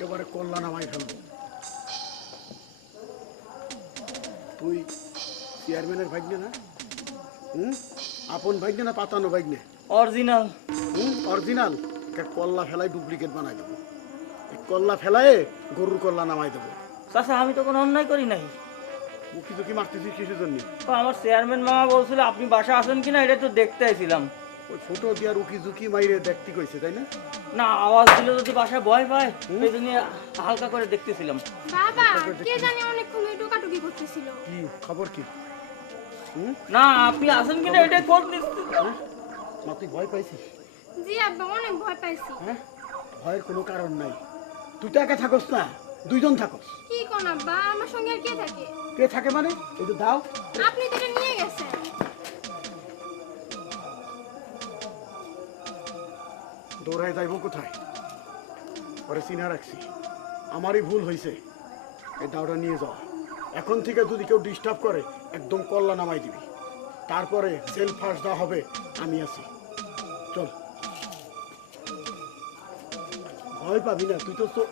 একেবারে কল্লা নামাই ফেলবো। তুই চেয়ারম্যানের ভাগ্নে না? আপন ভাগ্নে না পাতানো ভাগ্নে? অরিজিনাল। অরিজিনাল। কল্লা ফেলাই ডুপ্লিকেট বানাই দেবো। কল্লা ফেলায় গরুর কল্লা নামাই দেবো। চাচা আমি তো কোনো অন্যায় করি নাই। মুখি চুকি মারতেছিস কিসের জন্য? আমার চেয়ারম্যান মামা বলছিল আপনি বাসা আছেন কিনা এটা তো দেখতে আইছিলাম। ওই ফটো দিয়া রুকি ঝুঁকি মাইরে দেখতে কইছে তাই না? না আওয়াজ দিলে যদি বাসায় ভয় পায় এই জন্য হালকা করে দেখতেছিলাম। বাবা কে জানি অনেকক্ষণ টোকাটুকি করতেছিল। কি খবর কি? না আপনি আছেন কিনা এটা খোঁজ নিচ্ছি। মা তুই ভয় পাইছিস? জি আব্বা অনেক ভয় পাইছি। হ্যাঁ, ভয়ের কোনো কারণ নাই। তুই তো একা থাকস না, দুইজন থাকস। কি কোন আব্বা আমার সঙ্গে আর কে থাকে? কে থাকে মানে? এই যে দাও। আপনি তো এটা নিয়ে গেছেন। দৌড়ায় যাইব কোথায়? পরে চিনা রাখছি, আমারই ভুল হয়েছে। এই দাওটা নিয়ে যাও। এখন থেকে যদি কেউ ডিস্টার্ব করে একদম কল্লা নামাই দিবি। তারপরে সেল ফার্স্ট দেওয়া হবে, আমি আছি। চল, ভয় পাবি না, তুই তো